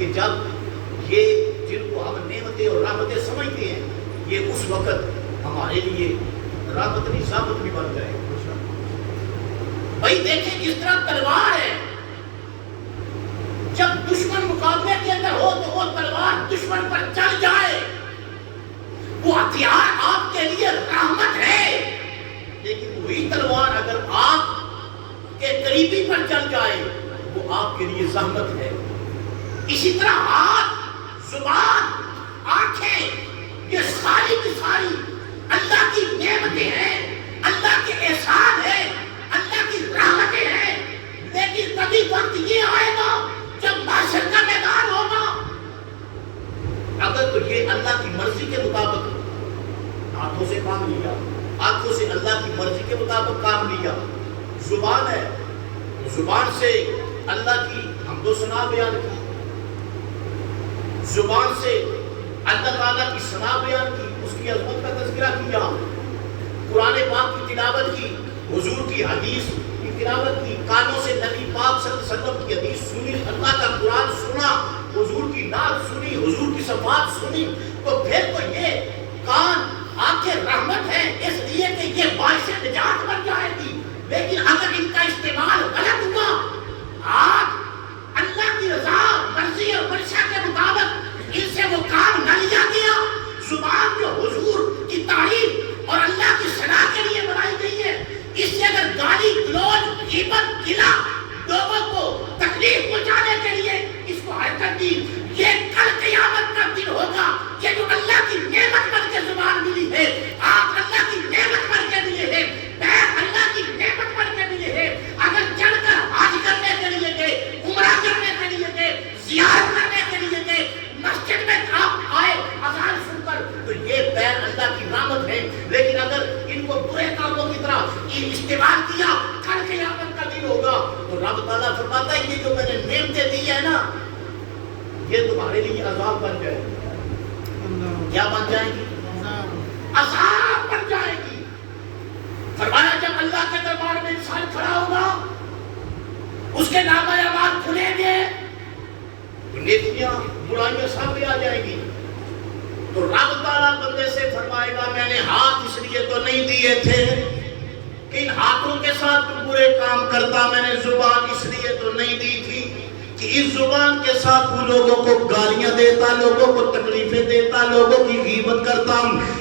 کہ جب یہ جن کو ہم نعمتیں اور رحمتیں سمجھتے ہیں یہ اس وقت ہمارے لیے رحمت نہیں ثابت بھی بن جائے. بھائی دیکھیں جس طرح تلوار ہے، جب دشمن مقابلے کے اندر ہو تو وہ تلوار دشمن پر چل جائے، وہ ہتھیار آپ کے لیے رحمت ہے. لیکن وہی تلوار اگر آپ کے قریبی پر چل جائے وہ آپ کے لیے زحمت ہے. اسی طرح ہاتھ، زبان، آنکھیں، یہ ساری کی ساری اللہ کی نعمتیں ہیں، اللہ کے احسان ہیں، اللہ کی رحمتیں ہیں. لیکن کبھی وقت یہ آئے گا جب معاشر کا میدان ہوگا، اگر تو یہ اللہ کی مرضی کے مطابق ہاتھوں سے کام لیا، آنکھوں سے اللہ کی مرضی کے مطابق کام لیا، زبان ہے زبان سے اللہ کی حمد و ثنا بیان کی، زبان سے اللہ تعالیٰ کی ثنا بیان کی، اس کی عظمت کا تذکرہ کیا، قرآن پاک کی تلاوت کی، حضور کی حدیث کی تلاوت کی، کانوں سے نبی پاک صلی اللہ علیہ وسلم کی حدیث سنی، اللہ کا قرآن سنا، حضور کی نعت سنی، حضور کی صفات سنی. تو پھر تو یہ کان آنکھیں رحمت ہے اس لیے کہ یہ باعث نجات بن جائے گی. لیکن اگر ان کا استعمال غلط ہوا، آج اللہ کی رضا، مرضی اور منشا کے مطابق ان سے وہ کام نہ لیا گیا، زبان جو حضور کی تعریف اور اللہ کی ثنا کے لیے بنائی گئی ہے، اس سے اگر گالی گلوچ غیبت گلہ لوگوں کو تکلیف پہنچانے کے لیے اس کو حرکت دی، یہ کل قیامت کا دن ہوگا. یہ جو اللہ کی نعمت بن کے زبان ملی ہے، آپ اللہ کی نعمت بن کے ملے ہیں، پیر اللہ کی نعمت بن کے ملے ہیں. اگر چڑھ کر حج کرنے کے لیے گئے، عمرہ کرنے کے لیے گئے، زیارت کرنے کے لیے گئے، مسجد میں آپ آئے اذان سن کر، تو یہ پیر اللہ کی رحمت ہے. لیکن اگر ان کو برے کاموں کی طرح استعمال کیا، کل قیامت کا دن ہوگا. تو رب تعالیٰ فرماتا ہے یہ جو میں نے نعمتیں دی ہیں نا، یہ تمہارے لیے عذاب بن جائے گی. کیا بن جائے گی؟ عذاب بن جائے گی. فرمایا جب اللہ کے دربار میں انسان کھڑا ہوگا، اس کے نامہ اعمال کھلیں گے، نیکیاں برائیاں سامنے آ جائیں گی. تو رب تعالیٰ بندے سے فرمائے گا میں نے ہاتھ اس لیے تو نہیں دیے تھے کہ ان ہاتھوں کے ساتھ تم برے کام کرتا، میں نے زبان اس لیے تو نہیں دی تھی کہ اس زبان کے ساتھ وہ لوگوں کو گالیاں دیتا، لوگوں کو تکلیفیں دیتا، لوگوں کی غیبت کرتا،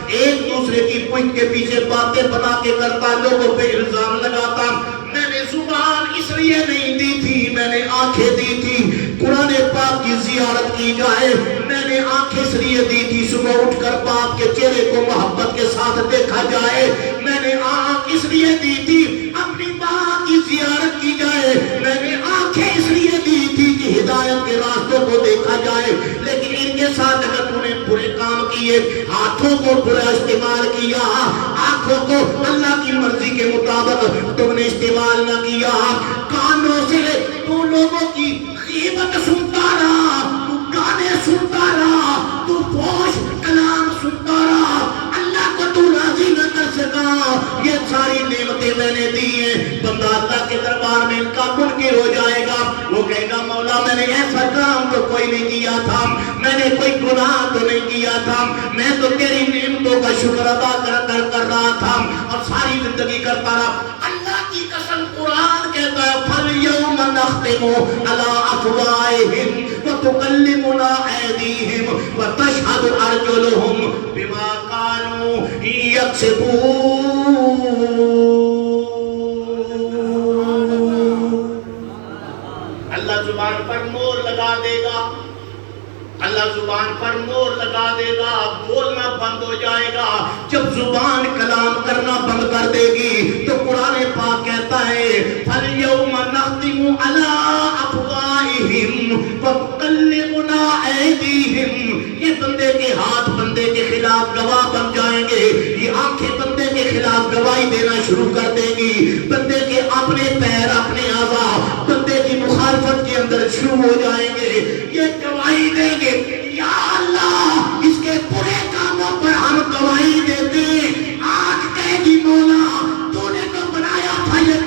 ایک دوسرے کی پشت کے پیچھے باتیں بنا کے کرتا، لوگوں پہ الزام لگاتا. میں نے زبان اس لیے نہیں دی تھی، میں نے آنکھیں دی تھی قرآن پاک کی زیارت کی جائے، میں نے آنکھیں اس لیے دی تھی صبح اٹھ کر باپ کے چہرے کو محبت کے ساتھ دیکھا جائے، میں نے آنکھ اس لیے دی تھی اپنی ماں کی زیارت کی جائے، میں نے آنکھیں اس لیے دی تھی کہ ہدایت کے راستوں کو دیکھا جائے. لیکن ان کے ساتھ اگر تم نے برے کام کیے، ہاتھوں کو برا استعمال کیا، آنکھوں کو اللہ کی مرضی کے مطابق تم نے استعمال نہ کیا، کانوں سے تو لوگوں کی غیبت سنتا رہا، تو گانے سنتا رہا، تو فحش کلام سنتا رہا، اللہ کو تو راضی نہ کر سکا. یہ ساری نعمتیں میں نے دی ہیں. بندہ اللہ کے دربار میں ان کا منکر ہو جائے گا. وہ کہے گا مولا میں نے ایسا کام تو کوئی نہیں کیا تھا، میں نے کوئی گناہ تو نہیں کیا تھا، میں تو تیری نعمتوں کا شکر ادا کر رہا تھا اور ساری زندگی کرتا رہا. اللہ کی قسم قرآن کہتا ہے فَالْيَوْمَ نَخْتِمُ عَلَىٰ أَفْوَاهِهِمْ وَتُكَلِّمُنَا أَيْدِيهِمْ وَتَشْهَدُ أَرْجُلُهُمْ بِمَا كَانُوا يَكْسِبُونَ. اللہ زبان پر مور لگا دے گا، اللہ زبان پر مور لگا دے گا، بولنا بند ہو جائے گا. جب زبان کلام کرنا بند کر دے گی تو قرآن پاک کہتا ہے فَالْيَوْمَ نَخْتِمُ عَلَىٰ أَفْوَاهِهِمْ وَتُكَلِّمُنَا أَيْدِيهِمْ. یہ بندے کے ہاتھ بندے کے خلاف گواہ بن جائیں گے، یہ آنکھیں بندے کے خلاف گواہی دینا شروع کر دے گی، بندے کے اپنے پیر اپنے اعضاء بندے کی مخالفت کے اندر شروع ہو جائیں گے. یہ گواہی دیں گے یا اللہ اس کے برے کاموں پر ہم گواہی دیتے. آج کہے گی مولا تو نے تو بنایا تھا یہ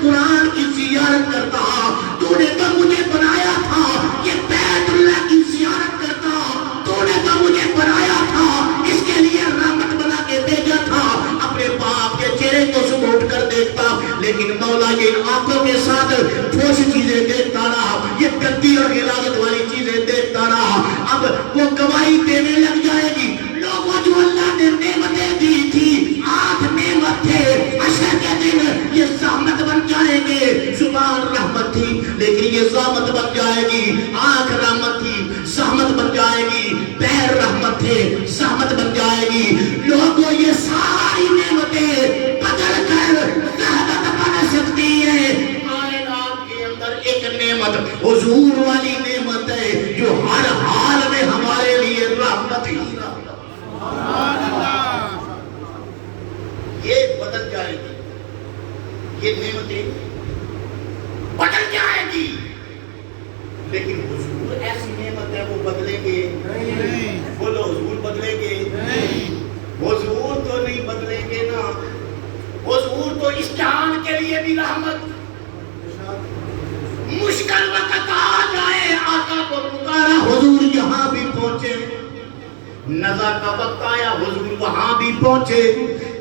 نظر کا وقت آیا حضور وہاں بھی پہنچے،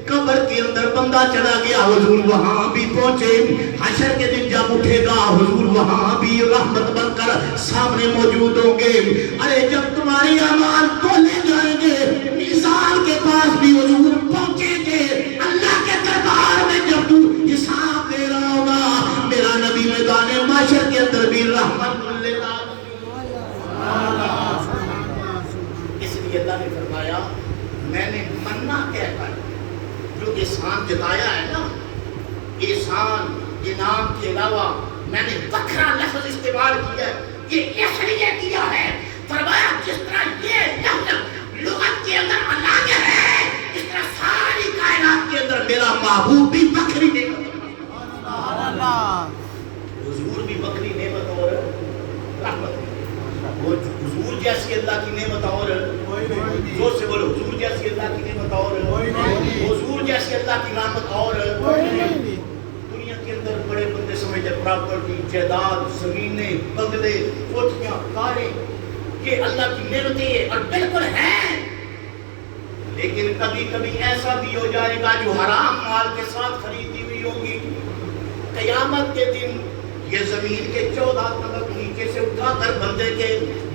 قبر کے اندر بندہ چلا گیا حضور وہاں بھی پہنچے، حشر کے دن جب اٹھے گا حضور وہاں بھی رحمت بن کر سامنے موجود ہوں گے۔ ارے جب تمہاری اعمال تولے جائیں گے میزان کے پاس بھی حضور پہنچیں گے، اللہ کے دربار میں جب تو حساب دے رہا ہوگا میرا نبی میدان محشر کے اندر بھی رحمت للہ۔ اس لیے اللہ نے فرمایا میں نے منع کہہ کر جو احسان جتایا ہے نا، احسان انعام کے علاوہ میں نے بکرا لفظ استعمال کیا ہے، یہ اس لیے کیا ہے فرمایا جس طرح یہ لفظ لغت کے اندر الگ ہے اس طرح ساری کائنات کے اندر میرا محبوب بھی بکری نعمت، حضور بھی بکری نعمت اور رحمت، وہ حضور جیسی اللہ کی نعمت اور زور سے بولو حضور جیسی اللہ کی نعمت اور حضور جیسی اللہ کی رحمت اور دنیا کے اندر بڑے بندے سمجھتے پراپرٹی، جائیداد، زمینیں، بنگلے، کوٹھیاں، کاریں یہ اللہ کی نعمتیں اور بالکل ہیں، لیکن کبھی کبھی ایسا بھی ہو جائے گا جو حرام مال کے ساتھ خریدی ہوئی ہوگی، قیامت کے دن یہ زمین کے 14 طبق نیچے سے اٹھا کر بندے کے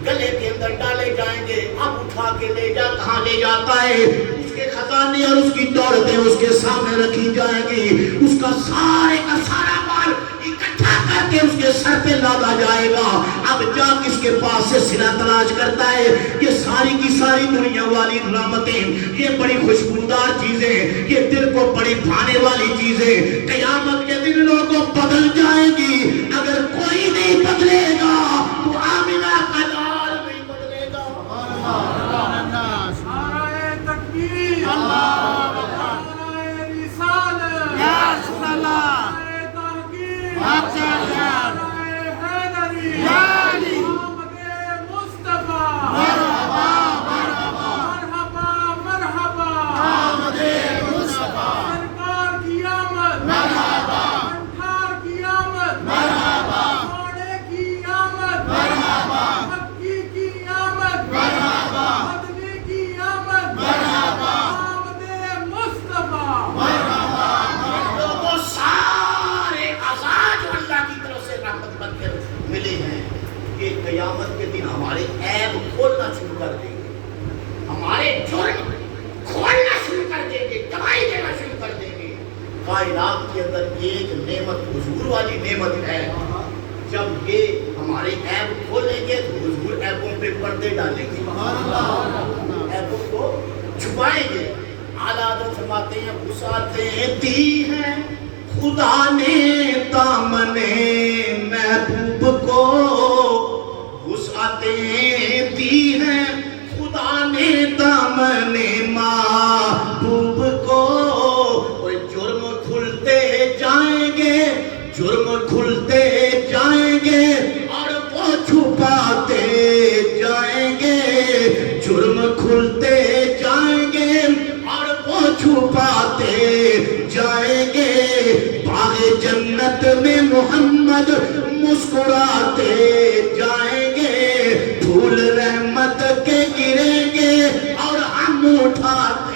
گلے کے اندر ڈالے جائیں گے، اب اٹھا کے لے جا کہاں لے جاتا ہے، اس کے خزانے اور اس کی دولتیں اس کے سامنے رکھی جائیں گی، اس کا سارے کا سارا مال اکٹھا کر کے اس کے سر پہ لادا جائے گا، اب جا کس کے پاس سے صلہ تلاش کرتا ہے، یہ ساری کی ساری دنیا والی رحمتیں، یہ بڑی خوشبودار چیزیں، یہ دل کو بڑی بھانے والی چیزیں قیامت کے دن لوگوں بدل جائیں گی، اگر کوئی نہیں بدلے گا تو آمنہ کا لال نہیں بدلے گا۔ نعرہ تکبیر، نعرہ رسالت، نعرہ تحقیق، نعرہ حیدری، محمد مصطفیٰ، مرحبا مرحبا مرحبا محمد مصطفیٰ، سرکار کی آمد مرحبا، انٹھار کی آمد مرحبا، سونے کی آمد مرحبا، مکی کی آمد مرحبا، مدنی کی آمد مرحبا، محمد مصطفیٰ مرحبا۔ لوگوں سارے آزاد جو اللہ کی طرف سے رحمت بن کر ملے ہیں، یہ قیامت کے دن ہمارے عیب کھولنا شروع کر دیں گے، ہمارے جرم کھولنا شروع کر دیں گے، گواہی دینا شروع کر دیں گے۔ کائنات کے اندر ایک نعمت حضور والی نعمت ہے، جب یہ ہمارے عیب کھولیں گے تو حضور عیبوں پہ پردے ڈالیں گے، عیبوں کو چھپائیں گے۔ اعلیٰ حضرت فرماتے ہیں وسعتیں دی ہیں خدا نے دامن محبوب کو، وسعتیں دی ہیں خدا نے دامن محبوب کو، وہ جرم کھلتے جائیں گے، جرم کھلتے جائیں گے اور وہ چھپاتے جائیں گے، جرم کھلتے جائیں گے اور وہ چھپاتے جائیں گے، باغ جنت میں محمد مسکراتے جائیں گے، پھول رحمت کے گریں گے اور ہم اٹھاتے،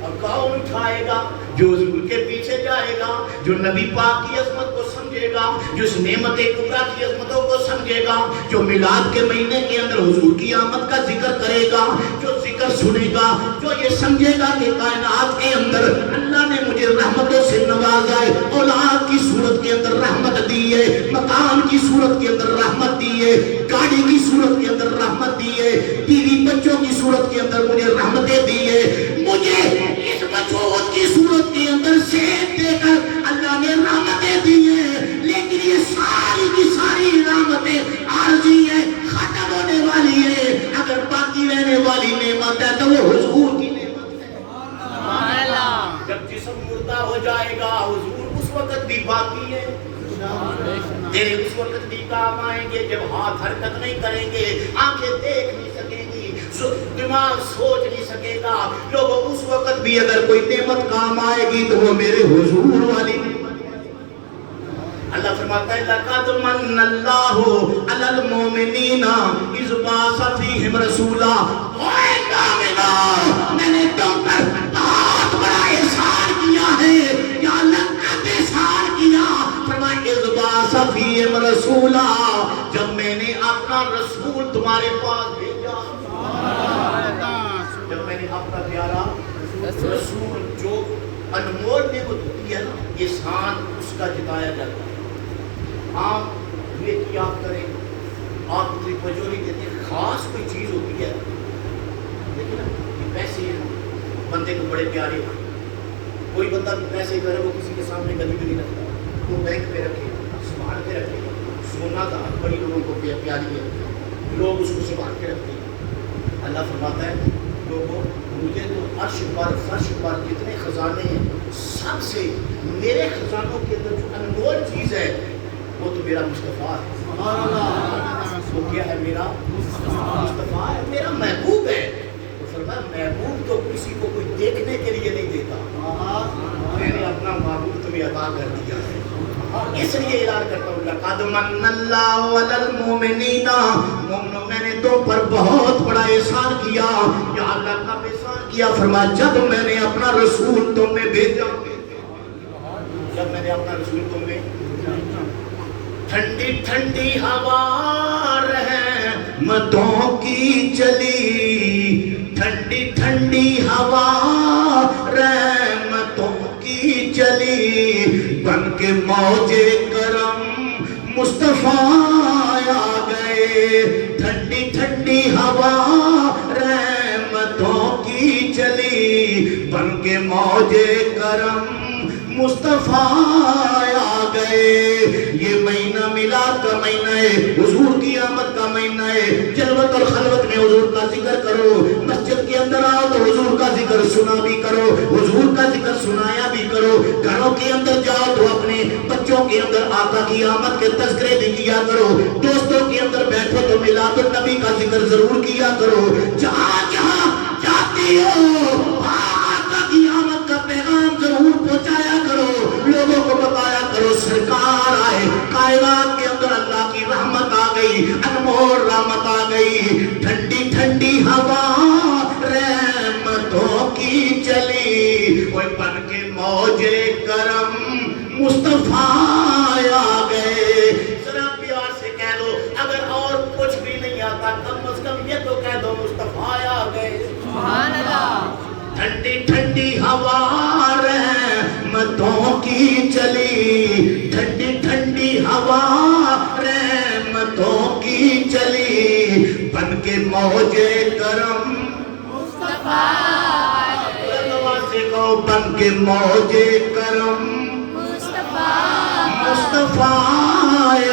اور کون اٹھائے گا؟ جو حضور کے پیچھے جائے گا، جو نبی پاک کی عظمت کو سمجھے گا، جو اس نعمت کبریٰ کی عظمتوں کو سمجھے گا، جو میلاد کے مہینے کے اندر حضور کی آمد کا ذکر کرے گا، جو ذکر سنے گا، جو یہ سمجھے گا کہ کائنات کے اندر اللہ نے مجھے رحمتوں سے نوازا ہے، اولاد کی صورت کے اندر رحمت دی ہے، مکان کی صورت کے اندر رحمت دی ہے، گاڑی کی صورت کے اندر رحمت دی ہے، بیوی بچوں کی صورت کے اندر مجھے رحمتیں دی ہے، مجھے اس وجود کی صورت کے اندر سیب دے کر اللہ نے رحمتیں دی ہیں، لیکن یہ ساری کی ساری رحمتیں عارضی ہیں، ختم ہونے والی ہیں، اگر باقی رہنے والی نعمت ہے تو وہ حضور کی نعمت ہے۔ جب جسم مردہ ہو جائے گا حضور اس وقت بھی باقی ہے، تیرے اس وقت بھی کام آئیں گے جب ہاتھ حرکت نہیں کریں گے، آنکھیں دیکھ نہیں سکیں گی، دماغ سوچ نہیں سکے گا، لوگوں اس وقت بھی اگر کوئی نعمت کام آئے گی تو وہ میرے حضور والی نعمت ہے۔ اللہ فرماتا فرماتا ہے لقد من اللہ علی المومنین اذ بعث فیہم رسولا، اوے مومنو میں نے تم پر بہت بڑا احسان کیا ہے، یا لقد احسان کیا، فرمایا اذ بعث فیہم رسولا، جب میں نے اپنا رسول تمہارے پاس بھیجا، جب میں نے اپنا پیارا رسول جو انمول نعمت ہوتی ہے نا، احسان اس کا جتایا جاتا ہے۔ آپ یہ کیا کریں، آپ اتنی توجہ نہیں دیتے، خاص کوئی چیز ہوتی ہے لیکن یہ پیسے بندے کو بڑے پیارے ہیں، کوئی بندہ پیسے جو ہے وہ کسی کے سامنے گلی بھی نہیں رکھتا، وہ بینک پہ رکھے سنبھال کے رکھے، سونا کا بڑی لوگوں کو پیاری ہے، لوگ اس کو سنبھال کے رکھتے ہیں۔ اللہ فرماتا ہے لوگوں مجھے تو عرش پر فرش پر جتنے خزانے ہیں سب سے میرے خزانوں کے اندر جو انمول چیز ہے وہ تو میرا مصطفیٰ ہے۔ وہ کیا ہے؟ میرا مصطفیٰ ہے، میرا محبوب ہے۔ تو فرمایا محبوب تو کسی کو کوئی دیکھنے کے لیے نہیں دیتا، میں نے اپنا محبوب تمہیں عطا کر دیا ہے، اس لیے اعلان کرتا ہوں لقد من اللہ علی المومنین، مومنوں میں نے تم پر بہت بڑا احسان کیا، یا اللہ کا احسان کیا، فرمایا جب میں نے اپنا رسول تم میں بھیجا، جب میں نے اپنا رسول تم میں، ٹھنڈی ٹھنڈی ہوا رحمتوں کی چلی، ٹھنڈی ٹھنڈی ہوا رحمتوں کی چلی، بن کے موج کرم مصطفیٰ آ گئے، ٹھنڈی ٹھنڈی ہوا رحمتوں کی چلی، بن کے موج کرم مصطفیٰ آ گئے۔ یہ مہینہ میلاد کا مہینہ ہے، حضور کی آمد کا مہینہ ہے، جلوت اور خلوت میں حضور کا ذکر کرو، مسجد کے اندر آؤ تو حضور کا ذکر سنا بھی کرو، حضور کا ذکر سنایا بھی کرو، گھروں کے اندر جاؤ تو اپنے بچوں کے اندر آقا کی آمد کے تذکرے بھی کیا کرو، دوستوں کے اندر بیٹھو تو میلاد النبی کا ذکر ضرور کیا کرو، جہاں جہاں جاتے ہو آقا کی آمد کا پیغام ضرور پہنچایا کرو، لوگوں کو بتایا کرو سرکار آئے، کائنات کے اندر اللہ کی رحمت آ گئی، انمول رحمت آ گئی، ٹھنڈی ٹھنڈی ہوا رحمتوں کی چلی، کوئی بن کے موج کرم مصطفیٰ آ گئے۔ ذرا پیار سے کہہ دو، اگر اور کچھ بھی نہیں آتا کم از کم یہ تو کہہ دو مصطفیٰ آ گئے۔ سبحان اللہ۔ ٹھنڈی ٹھنڈی ہوا رحمتوں کی چلی، ٹھنڈی ٹھنڈی ہوا رحمتوں کی چلی، بن کے موج کرم مصطفیٰ سے کہو بن کے موج کرم مصطفیٰ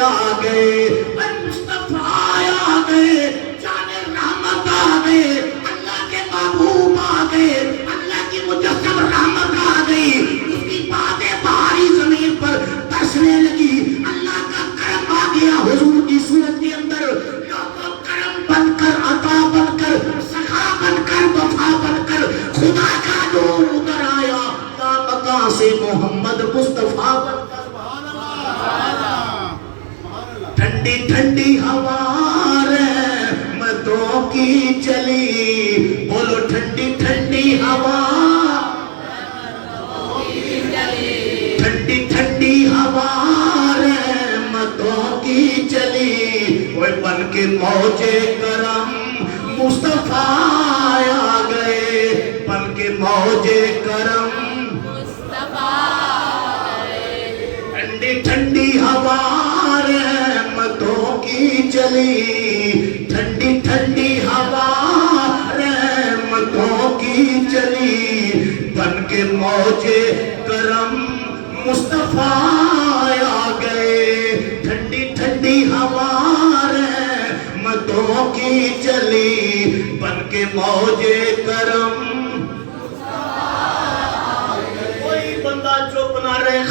آ گئے، مصطفیٰ آ گئے، جانے رحمت آ گئے، اللہ کے محبوب آ گئے، اللہ کی مجسم رحمت آ گئی، اس کی باتیں بھاری زمین پر برسنے لگی، اللہ کا کرم آ گیا حضور کی صورت کے اندر، لوگوں کرم بن کر عطا بن کر سخا بن کر وفا بن کر خدا کا نور اتر آیا، یا مکان سے محمد مصطفیٰ بن کر، ٹھنڈی ٹھنڈی ہوا رحمتوں کی چلی، بولو ٹھنڈی ٹھنڈی ہوا، ٹھنڈی ٹھنڈی ہوا رحمتوں کی چلی، وہ بن کے موج کرم مصطفیٰ آ گئے، بن کے موج کرم مصطفیٰ آ گئے، ٹھنڈی ٹھنڈی ہوا رحمتوں کی چلی، ٹھنڈی ٹھنڈی ہوا رحمتوں کی چلی، بن کے موج کرم مصطفیٰ آ گئے، ٹھنڈی ٹھنڈی ہوا رحمتوں کی چلی، بن کے موج کرم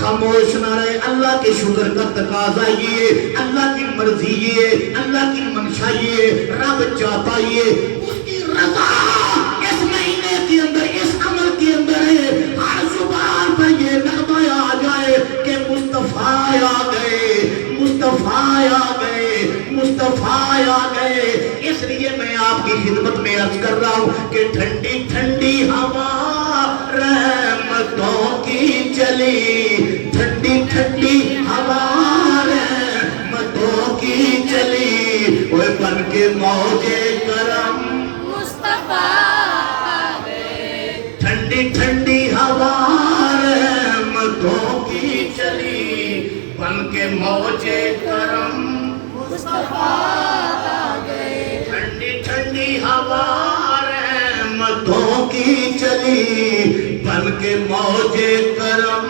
خاموش نہ رہے، اللہ کے شکر کا تقاضا یہ، اللہ کی مرضی یہ، اللہ کی منشا یہ، رب چاہتا یہ، اس کی رضا اس مہینے کے اندر اس عمل کے اندر ہے، ہر زبان پر یہ نغمہ آ جائے کہ مصطفیٰ آ گئے، آپ کی خدمت میں عرض کر رہا ہوں کہ ٹھنڈی ٹھنڈی ہوا رحمتوں کی چلی، ٹھنڈی ٹھنڈی ہوا رحمتوں کی چلی، وہ بن کے موجے کرم مصطفیٰ آ گئے، ٹھنڈی ٹھنڈی ہوا رحمتوں کی چلی، بن کے موجے کرم مصطفیٰ آ گئے، ٹھنڈی ٹھنڈی ہوا رحمتوں کی چلی، بن کے موجے کرم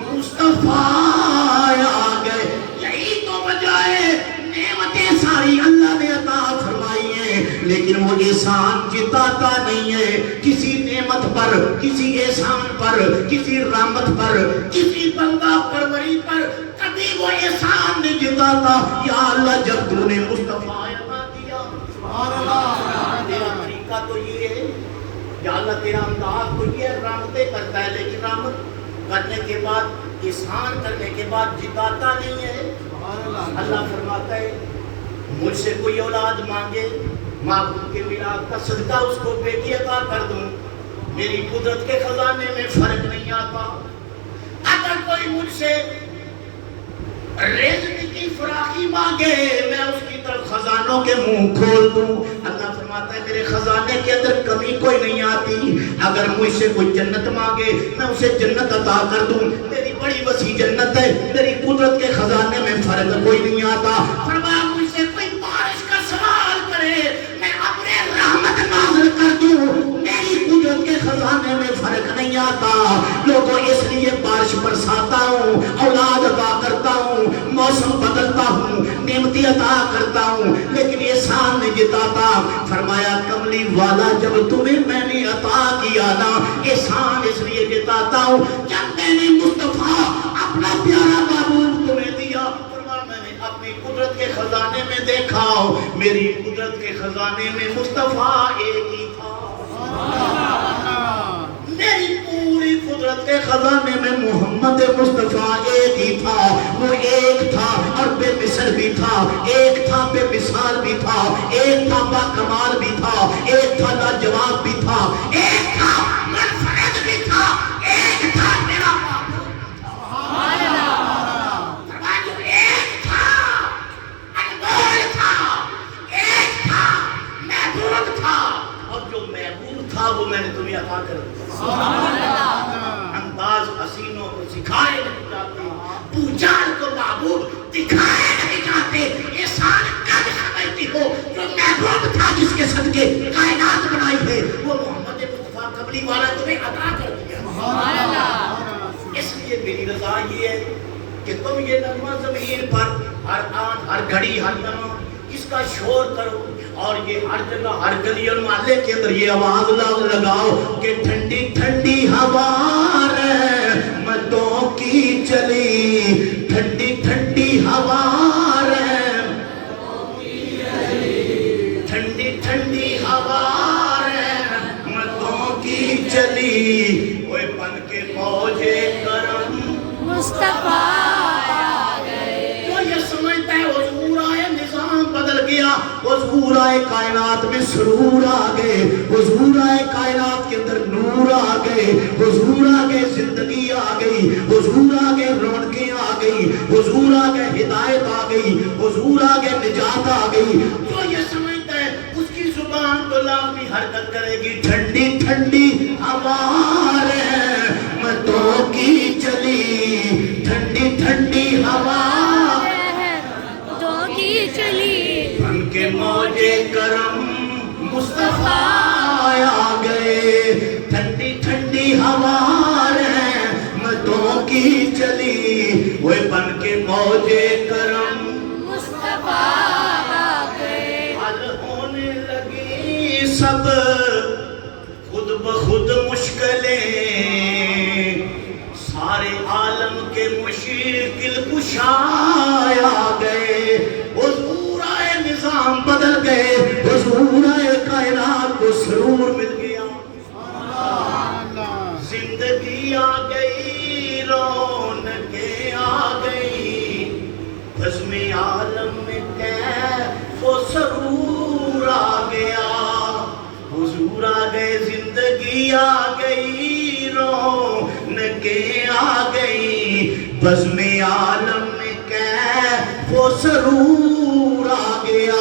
مصطفیٰ آ گئے۔ یہی تو وجہ ہے، نعمتیں ساری اللہ نے عطا فرمائی ہیں، لیکن وہ احسان جتاتا نہیں ہے کسی نعمت پر، کسی احسان پر، کسی رحمت پر، کسی بندہ پروری پر کبھی وہ احسان نہیں جتاتا۔ یا اللہ جب تو نے مصطفیٰ عطا کیا، تیرا طریقہ تو یہ ہے، یا اللہ تیرا انداز تو یہ ہے، رحمتیں کرتا ہے لیکن رحمت کرنے کے بعد، احسان کرنے کے بعد جتاتا نہیں ہے۔ اللہ فرماتا ہے مجھ سے کوئی اولاد مانگے، معبود کے میراث کا صدقہ اس کو بیٹی عطا کر دوں، میری قدرت کے خزانے میں فرق نہیں آتا۔ اگر کوئی مجھ سے رزق کی فراخی مانگے، میں اس کی طرف خزانوں کے منہ کھول دوں۔ اللہ فرماتا ہے میرے خزانے کے اندر کمی کوئی نہیں آتی۔ اگر مجھ سے کوئی جنت مانگے، میں اسے جنت عطا کر دوں، میری بڑی وسیع جنت ہے، میری قدرت کے خزانے میں فرق کوئی نہیں آتا۔ فرمایا مجھ سے کوئی بارش کا سوال کرے، میں اپنے رحمت نازل کر دوں، میری قدرت کے خزانے میں فرق نہیں آتا۔ لوگوں اس لیے بارش برساتا ہوں، اولاد عطا کرتا ہوں، موسم بدلتا ہوں، نعمتی عطا کرتا ہوں، لیکن احسان نہیں جتاتا۔ فرمایا کملی والا جب تمہیں میں نے عطا کیا نا، احسان اس لیے جتاتا ہوں جب میں نے مصطفیٰ اپنا پیارا محبوب تمہیں دیا، فرمایا میں نے اپنی قدرت کے خزانے میں دیکھا، میری قدرت کے خزانے میں مصطفیٰ ایک ہی تھا، میری پوری قدرت کے خزانے میں محمد مصطفیٰ ایک ہی تھا۔ وہ ایک تھا اور بے مثل بھی تھا، ایک تھا بے مثال بھی تھا، ایک تھا با کمال بھی تھا، ایک تھا لاجواب بھی تھا، ایک تھا منفرد بھی تھا، ایک تھا میرا محبوب جو ایک تھا، انمول تھا، ایک تھا محبوب تھا، اور جو محبوب تھا وہ میں نے تمہیں عطا کر دیا۔ انداز حسینوں کو سکھائے نہیں جاتے، پوجار کو محبوب دکھائے نہیں جاتے۔ احسان کب سمجھتی ہو؟ جو محبوب تھا جس کے صدقے کائنات بنائی ہے، وہ محمد مصطفیٰ قبلی والا تمہیں عطا کر دیا۔ اس لیے میری رضا یہ ہے کہ تم یہ نغمہ زمین پر ہر آن، ہر گھڑی، ہر لمحہ اس کا شور کرو، اور یہ ہر جگہ، ہر گلی اور محلے کے اندر یہ آواز لگاؤ کہ ٹھنڈی ٹھنڈی ہوا رحمتوں کی چلی، ٹھنڈی ٹھنڈی ہوا رحمتوں کی چلی، ٹھنڈی ٹھنڈی ہوا رحمتوں کی چلی، وہ بن کے موجے کرم مصطفیٰ آ گئے، جو یہ سمجھتا ہے حضور آئے نظام بدل گیا، حضور آئے کائنات میں سرور آ گئے، حضور آئے کائنات کے اندر نور آ گئے، حضور آ گئے زندگی آ گئی، حضور آ گئے رونقیں آ گئی، حضور آ گئے ہدایت آ گئی، حضور آ گئے نجات آ گئی۔ جو یہ سمجھتا ہے اس کی زبان تو لازمی حرکت کرے گی، ٹھنڈی ٹھنڈی ہوا رحمتوں کی چلی، ٹھنڈی ٹھنڈی ہوا رحمتوں کی چلی، بن کے موجے کرم مصطفیٰ آ گئے، ٹھنڈی ٹھنڈی ہوا رحمتوں کی چلی، وہ بن کے موجے کرم مصطفیٰ آ گئے، حل ہونے لگی سب خود بخود مشکلیں، سارے عالم کے مشکل کشا آ گئے، حضور آئے نظام بدل گئے، حضور آئے کائنات کو سرور مل گیا، زندگی آ گئی، رونقیں آ گئی، بزم عالم میں کیف و سرور آ گیا۔ سرور آ گیا،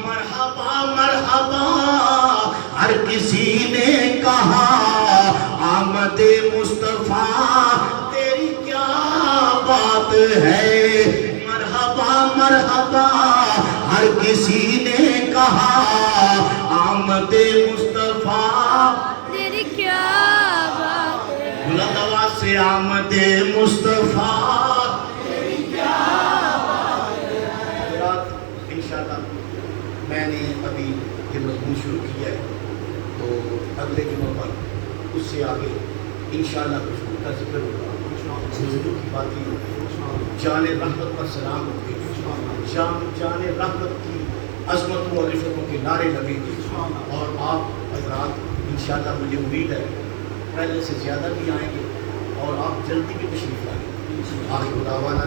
مرحبا مرحبا ہر کسی نے کہا، آمد مصطفیٰ تیری کیا بات ہے، مرحبا مرحبا ہر کسی نے کہا، آمد مصطفیٰ تیری کیا بات ہے، بلند آواز سے آمد مصطفیٰ تیری کیا بات ہے۔ انشاءاللہ میں نے ابھی یہ مضمون شروع کیا ہے، تو اگلے جمعہ پر اس سے آگے انشاءاللہ کچھ کا ذکر ہوگا، حضور کی باتیں جان رحمت پر سلام ہوگی، جان رحمت کی عظمتوں اور رفتوں کے نعرے لگیں گے، اور آپ حضرات انشاءاللہ مجھے امید ہے پہلے سے زیادہ بھی آئیں گے اور آپ جلدی بھی تشریف لائیں گے۔ آخر دعوانا